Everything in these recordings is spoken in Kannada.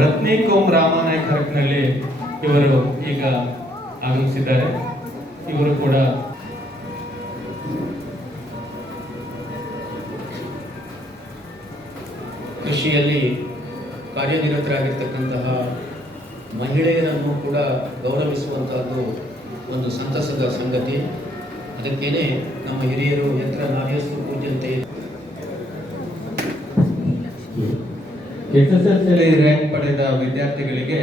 ರತ್ನಿಕೋಮ್ ರಾಮನಾಯಕ್ ಹರಕ್ನಲ್ಲಿ ಇವರು ಈಗ ಆಗಮಿಸಿದ್ದಾರೆ. ಇವರು ಕೂಡ ಕೃಷಿಯಲ್ಲಿ ಕಾರ್ಯನಿರತರಾಗಿರ್ತಕ್ಕಂತಹ ಮಹಿಳೆಯರನ್ನು ಕೂಡ ಗೌರವಿಸುವಂತಹದ್ದು ಒಂದು ಸಂತಸದ ಸಂಗತಿ. ಅದಕ್ಕೇನೆ ನಮ್ಮ ಹಿರಿಯರು ಯಂತ್ರ ನಾರ್ಯಸ್ತು ಪೂಜ್ಯಂತೆ ಎಸ್ ಎಸ್ ಎಲ್ ರ್ಯಾಂಕ್ ಪಡೆದ ವಿದ್ಯಾರ್ಥಿಗಳಿಗೆ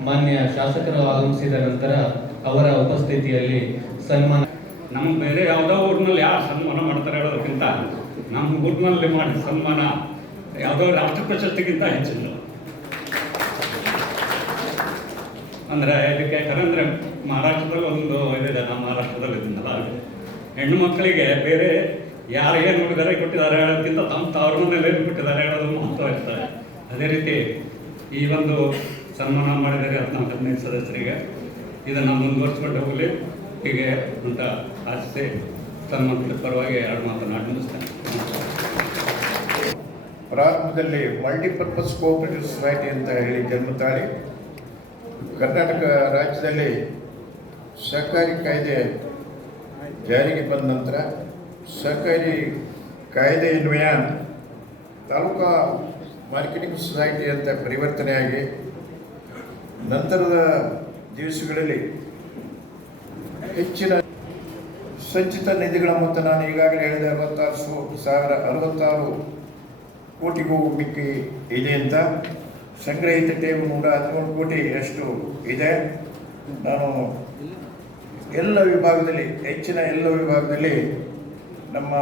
ಮಾನ್ಯ ಶಾಸಕರು ಆಗಮಿಸಿದ ನಂತರ ಅವರ ಉಪಸ್ಥಿತಿಯಲ್ಲಿ ಸನ್ಮಾನ ನಮ್ಮ ಬೇರೆ ಯಾವುದೋ ಊರಿನಲ್ಲಿ ಯಾರು ಸನ್ಮಾನ ಮಾಡ್ತಾರೆ ಹೇಳೋದಕ್ಕಿಂತ ನಮ್ಮ ಊರಿನಲ್ಲಿ ಮಾಡಿದ ಸನ್ಮಾನ ಯಾವುದೋ ರಾಷ್ಟ್ರ ಪ್ರಶಸ್ತಿಗಿಂತ ಹೆಚ್ಚಿಲ್ಲ ಅಂದರೆ ಇದಕ್ಕೆ ಯಾಕಂದರೆ ಮಹಾರಾಷ್ಟ್ರದಲ್ಲಿ ಒಂದು ಇದಿದೆ, ನಮ್ಮ ಮಹಾರಾಷ್ಟ್ರದಲ್ಲಿ ಇದನ್ನಲ್ಲ ಹೆಣ್ಣು ಮಕ್ಕಳಿಗೆ ಬೇರೆ ಯಾರು ಏನು ಉಡುಗೊರೆ ಕೊಟ್ಟಿದ್ದಾರೆ ಹೇಳೋದಕ್ಕಿಂತ ತಮ್ಮ ತವ್ರ ಮನೇಲಿ ಏನು ಕೊಟ್ಟಿದ್ದಾರೆ ಹೇಳೋದು ಮಹತ್ವ ಇರ್ತಾರೆ ಅದೇ ರೀತಿ ಈ ಒಂದು ಸನ್ಮಾನ ಮಾಡಿದರೆ ಹದಿನಾಲ್ಕು ಹದಿನೈದು ಸದಸ್ಯರಿಗೆ ಇದನ್ನು ಮುಂದುವರಿಸ್ಕೊಂಡು ಹೋಗಲಿ. ಹೀಗೆ ಅಂತ ಆಶಿಸಿ ಸನ್ಮಾನದ ಪರವಾಗಿ ಎರಡು ಮಾತನಾಡಿ ಮುಗಿಸ್ತೇನೆ ಪ್ರಾರಂಭದಲ್ಲಿ ಮಲ್ಟಿಪರ್ಪಸ್ ಕೋಆಪರೇಟಿವ್ ಸೊಸೈಟಿ ಅಂತ ಹೇಳಿ ಜನ್ಮ ತಾಳಿ. ಕರ್ನಾಟಕ ರಾಜ್ಯದಲ್ಲಿ ಸಹಕಾರಿ ಕಾಯ್ದೆ ಜಾರಿಗೆ ಬಂದ ನಂತರ ಸಹಕಾರಿ ಕಾಯ್ದೆ ಅನ್ವಯ ತಾಲೂಕಾ ಮಾರ್ಕೆಟಿಂಗ್ ಸೊಸೈಟಿ ಅಂತ ಪರಿವರ್ತನೆಯಾಗಿ ನಂತರದ ದಿವಸಗಳಲ್ಲಿ ಹೆಚ್ಚಿನ ಸಂಚಿತ ನಿಧಿಗಳ ಮೊತ್ತ ನಾನು ಈಗಾಗಲೇ ಹೇಳಿದೆ ಅರವತ್ತಾರು ಸು- ಸಾವಿರ ಅರವತ್ತಾರು ಕೋಟಿಗೂ ಮಿಕ್ಕಿ ಇದೆ ಅಂತ ಸಂಗ್ರಹಿತ ಟೇಬಲ್ ನೂರ ಹದಿಮೂರು ಕೋಟಿ ಅಷ್ಟು ಇದೆ. ನಾನು ಎಲ್ಲ ವಿಭಾಗದಲ್ಲಿ, ಹೆಚ್ಚಿನ ಎಲ್ಲ ವಿಭಾಗದಲ್ಲಿ ನಮ್ಮ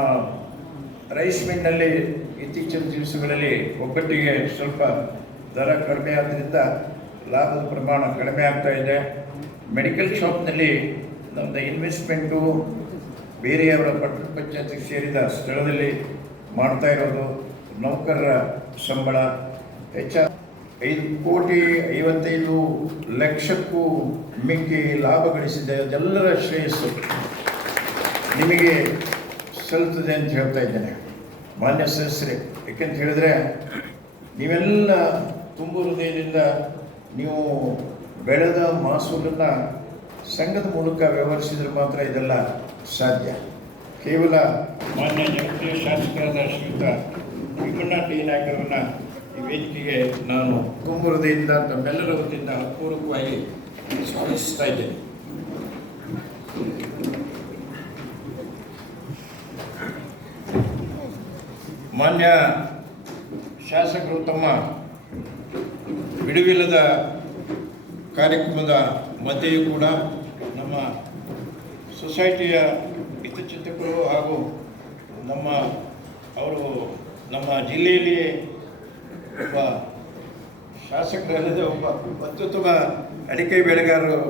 ರೈಸ್ ಮಿಲ್ನಲ್ಲಿ ಇತ್ತೀಚಿನ ದಿವಸಗಳಲ್ಲಿ ಒಬ್ಬಟ್ಟಿಗೆ ಸ್ವಲ್ಪ ದರ ಕಡಿಮೆ ಆದ್ದರಿಂದ ಲಾಭದ ಪ್ರಮಾಣ ಕಡಿಮೆ ಆಗ್ತಾ ಇದೆ. ಮೆಡಿಕಲ್ ಶಾಪ್ನಲ್ಲಿ ನಮ್ಮದು ಇನ್ವೆಸ್ಟ್ಮೆಂಟು ಬೇರೆಯವರ ಪಟ್ಟಣ ಪಂಚಾಯತಿಗೆ ಸೇರಿದ ಸ್ಥಳದಲ್ಲಿ ಮಾಡ್ತಾ ಇರೋದು. ನೌಕರರ ಸಂಬಳ ಹೆಚ್ಚ, ಐದು ಕೋಟಿ ಐವತ್ತೈದು ಲಕ್ಷಕ್ಕೂ ಮಿಕ್ಕಿ ಲಾಭ ಗಳಿಸಿದೆ. ಅದೆಲ್ಲರ ಶ್ರೇಯಸ್ಸು ನಿಮಗೆ ಸಲ್ತದೆ ಅಂತ ಹೇಳ್ತಾ ಇದ್ದೇನೆ. ಮಾನ್ಯ ಸದಸ್ಯರೇ, ಯಾಕೆಂತ ಹೇಳಿದ್ರೆ ನೀವೆಲ್ಲ ತುಂಬ ಹೃದಯದಿಂದ ನೀವು ಬೆಳೆದ ಮಾಸೂಲನ್ನು ಸಂಘದ ಮೂಲಕ ವ್ಯವಹರಿಸಿದರೆ ಮಾತ್ರ ಇದೆಲ್ಲ ಸಾಧ್ಯ. ಕೇವಲ ಮಾನ್ಯ ಜನಪ್ರಿಯ ಶಾಸಕರಾದ ಶ್ರೀಯುತ ಭೀಮಣ್ಣ ಟಿ ನಾಯಕರನ್ನ ಈ ವೇದಿಕೆಗೆ ನಾನು ತುಂಬ ಹೃದಯದಿಂದ ತಮ್ಮೆಲ್ಲರ ವತಿಯಿಂದ ಅಪೂರ್ವವಾಗಿ ಸ್ವಾಗತಿಸ್ತಾ ಇದ್ದೇನೆ. ಮಾನ್ಯ ಶಾಸಕರು ತಮ್ಮ ಬಿಡುವಿಲ್ಲದ ಕಾರ್ಯಕ್ರಮದ ಮಧ್ಯೆಯೂ ಕೂಡ ನಮ್ಮ ಸೊಸೈಟಿಯ ಹಿತಚಿಂತಕರು ಹಾಗೂ ನಮ್ಮ ಅವರು ನಮ್ಮ ಜಿಲ್ಲೆಯಲ್ಲಿ ಒಬ್ಬ ಶಾಸಕರಲ್ಲದೆ ಒಬ್ಬ ಅತ್ಯುತ್ತಮ ಅಡಿಕೆ ಬೆಳೆಗಾರರು